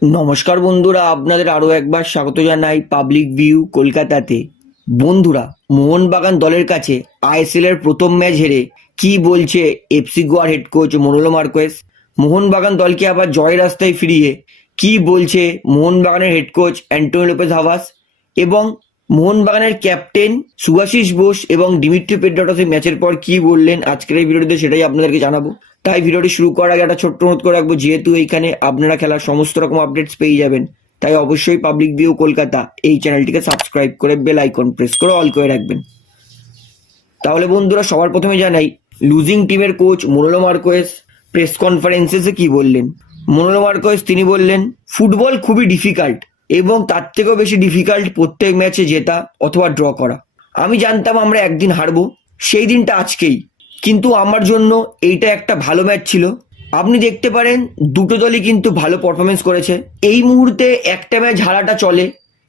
নমস্কার বন্ধুরা, আপনাদের আরও একবার স্বাগত জানাই পাবলিক ভিউ কলকাতাতে। বন্ধুরা, মোহনবাগান দলের কাছে আইএসএল এর প্রথম ম্যাচ হেরে কি বলছে এফসি গোয়ার head coach Manolo Marquez? Mohun Bagan দলকে আবার জয় রাস্তায় ফিরিয়ে কি বলছে মোহনবাগানের head coach Antonio Lopez Habas এবং মোহনবাগানের ক্যাপ্টেন সুভাশিস বোস এবং ডিমিট্রি পেড্রাটসের ম্যাচের পর কি বললেন আজকের এই ভিডিওতে সেটাই আপনাদেরকে জানাব। তাই ভিডিওটি শুরু করার আগে একটা ছোট্ট অনুরোধ করে রাখব, যেহেতু এইখানে আপনারা খেলার সমস্ত রকম আপডেটস পেয়ে যাবেন, তাই অবশ্যই পাবলিক ভিউ কলকাতা এই চ্যানেলটিকে সাবস্ক্রাইব করে বেল আইকন প্রেস করে অল করে রাখবেন। তাহলে বন্ধুরা, সবার প্রথমে জানাই লুজিং টিমের কোচ মোনোলো মার্কোয়েস প্রেস কনফারেন্সে কি বললেন? মোনোলো মার্কোয়েস, তিনি বললেন ফুটবল খুবই ডিফিকাল্ট এবং তার থেকেও বেশি ডিফিকাল্ট প্রত্যেক ম্যাচে জেতা অথবা ড্র করা। আমি জানতাম আমরা একদিন হারবো, সেই দিনটা আজকেই। কিন্তু আমার জন্য এইটা একটা ভালো ম্যাচ ছিল। আপনি দেখতে পারেন, দুটো দলই কিন্তু ভালো পারফরমেন্স করেছে। এই মুহূর্তে একটা ম্যাচ হারাটা চলে,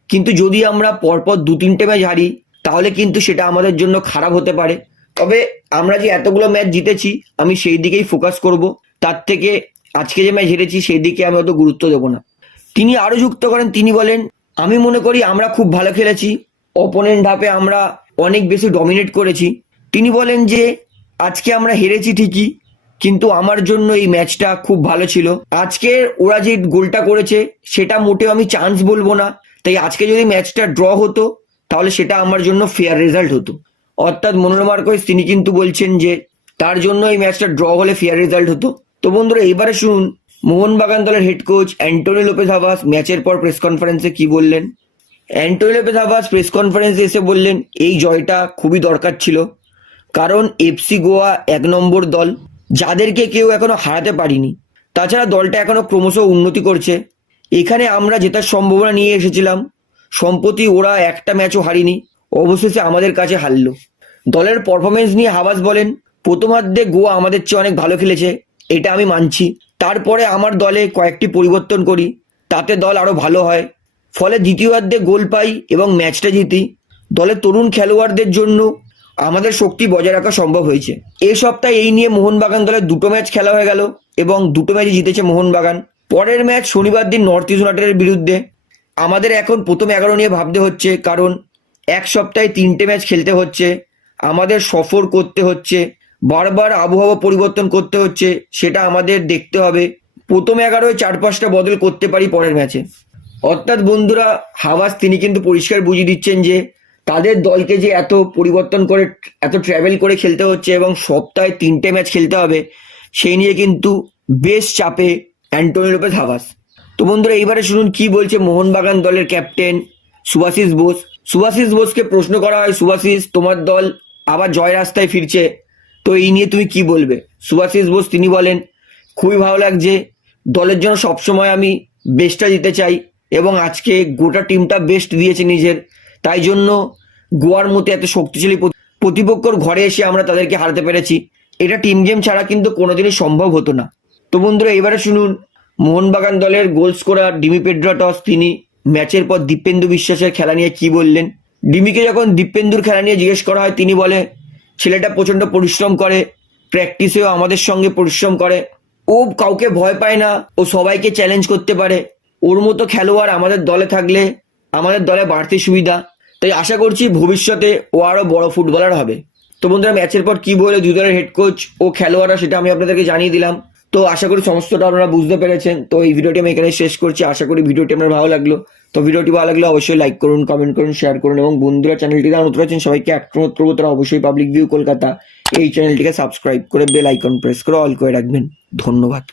কিন্তু যদি আমরা পরপর দু তিনটে ম্যাচ হারি, তাহলে কিন্তু সেটা আমাদের জন্য খারাপ হতে পারে। তবে আমরা যে এতগুলো ম্যাচ জিতেছি, আমি সেই দিকেই ফোকাস করব। তার থেকে আজকে যে ম্যাচ হেরেছি, সেই দিকে আমি অত গুরুত্ব দেবো না। তিনি আরও যুক্ত করেন, তিনি বলেন, আমি মনে করি আমরা খুব ভালো খেলেছি অপোনেন্ট ধাপে আমরা অনেক বেশি ডমিনেট করেছি। তিনি বলেন যে, আজকে আমরা হেরেছি ঠিকই, কিন্তু আমার জন্য এই ম্যাচটা খুব ভালো ছিল। আজকে ওরা যে গোলটা করেছে, সেটা মোটেও আমি চান্স বলব না। তাই আজকে যদি ম্যাচটা ড্র হতো, তাহলে সেটা আমার জন্য ফেয়ার রেজাল্ট হতো। অর্থাৎ মনোরমার কোচ তিনি কিন্তু বলছেন যে, তার জন্য এই ম্যাচটা ড্র হলে ফেয়ার রেজাল্ট হতো। তো বন্ধুরা, এবারে শুনুন মোহনবাগান দলের head coach Antonio Lopez Habas ম্যাচের পর প্রেস কনফারেন্সে কি বললেন? অ্যান্টোনি লোপেজ হাভাস প্রেস কনফারেন্সে এসে বললেন, এই জয়টা খুবই দরকার ছিল। কারণ এফসি গোয়া এক নম্বর দল, যাদেরকে কেউ এখনও হারাতে পারিনি। তাছাড়া দলটা এখনও ক্রমশ উন্নতি করছে। এখানে আমরা জেতার সম্ভাবনা নিয়ে এসেছিলাম। সম্প্রতি ওরা একটা ম্যাচও হারিনি। অবশেষে আমাদের কাছে হারলো। দলের পারফরমেন্স নিয়ে হাবাস বলেন, প্রথমার্ধে গোয়া আমাদের চেয়ে অনেক ভালো খেলেছে। এটা আমি মানছি। তারপরে আমার দলে কয়েকটি পরিবর্তন করি, তাতে দল আরও ভালো হয়। ফলে দ্বিতীয়ার্ধে গোল পাই এবং ম্যাচটা জিতি। দলের তরুণ খেলোয়াড়দের জন্য আমাদের শক্তি বজায় রাখা সম্ভব হয়েছে। এই সপ্তাহে এই নিয়ে মোহনবাগান দলের দুটো ম্যাচ খেলা হয়ে গেল এবং দুটো ম্যাচই জিতেছে মোহনবাগান। পরের ম্যাচ শনিবার দিন নর্থ ইস্ট ইউনাইটেডের বিরুদ্ধে। আমাদের এখন প্রথম এগারো নিয়ে ভাবতে হচ্ছে, কারণ এক সপ্তাহে তিনটে ম্যাচ খেলতে হচ্ছে। আমাদের সফর করতে হচ্ছে। বারবার আবহাওয়া পরিবর্তন করতে হচ্ছে, সেটা আমাদের দেখতে হবে। প্রথম এগারোয় চার পাঁচটা বদল করতে পারি পরের ম্যাচে। অর্থাৎ বন্ধুরা হাওয়াস তিনি কিন্তু পরিষ্কার বুঝিয়ে দিচ্ছেন যে, তাদের দলকে যে এত পরিবর্তন করে, এত ট্রাভেল করে খেলতে হচ্ছে এবং সপ্তাহে তিনটে ম্যাচ খেলতে হবে, সেই নিয়ে কিন্তু বেশ চাপে অ্যান্টোনি লোপেজ হাভাস তো বন্ধুরা, এইবারে শুনুন কি বলছে মোহনবাগান দলের ক্যাপ্টেন সুভাশিস বোস। সুভাশিস বোসকে প্রশ্ন করা হয়, সুভাশিস, তোমার দল আবার জয় রাস্তায় ফিরছে। তো এই নিয়ে তুমি কি বলবে? সুভাশিস বোস তিনি বলেন, খুবই ভালো লাগছে। দলের জন্য সবসময় আমি বেস্টটা দিতে চাই এবং আজকে গোটা টিমটা বেস্ট দিয়েছে নিজের। তাই জন্য গোয়ার মতো এত শক্তিশালী প্রতিপক্ষর ঘরে এসে আমরা তাদেরকে হারাতে পেরেছি। এটা টিম গেম ছাড়া কিন্তু কোনোদিনই সম্ভব হতো না। তো বন্ধুরা, এবারে শুনুন, মোহনবাগান দলের গোল স্কোরার ডিমি পেড্রাটস, তিনি ম্যাচের পর দীপেন্দু বিশ্বাসের খেলা নিয়ে কি বললেন? ডিমিকে যখন দীপেন্দুর খেলা নিয়ে জিজ্ঞেস করা হয়, তিনি বলে ছেলেটা প্রচণ্ড পরিশ্রম করে প্র্যাকটিসেও আমাদের সঙ্গে পরিশ্রম করে। ও কাউকে ভয় পায় না, ও সবাইকে চ্যালেঞ্জ করতে পারে। ওর মতো খেলোয়াড় আমাদের দলে থাকলে আমাদের দলে বাড়তি সুবিধা। তাই আশা করছি ভবিষ্যতে ও আরও বড় ফুটবলার হবে। তো বন্ধুরা, ম্যাচের পর কী বলে দুদলের হেড কোচ ও খেলোয়াড়রা সেটা আমি আপনাদেরকে জানিয়ে দিলাম। তো আশা করি সমস্তটা আপনারা বুঝতে পেরেছেন। তো এই ভিডিওটি আমি এখানে শেষ করছি। আশা করি ভিডিওটি আপনার ভালো লাগল। তো ভিডিওটি ভালো লাগলে অবশ্যই লাইক করুন কমেন্ট করুন শেয়ার করুন এবং বন্ধুরা চ্যানেলটি যারা নতুন আছেন, সবাইকে একমত করব। তারা অবশ্যই পাবলিক ভিউ কলকাতা এই চ্যানেলটিকে সাবস্ক্রাইব করে বেল আইকন প্রেস করে অল করে রাখবেন। ধন্যবাদ।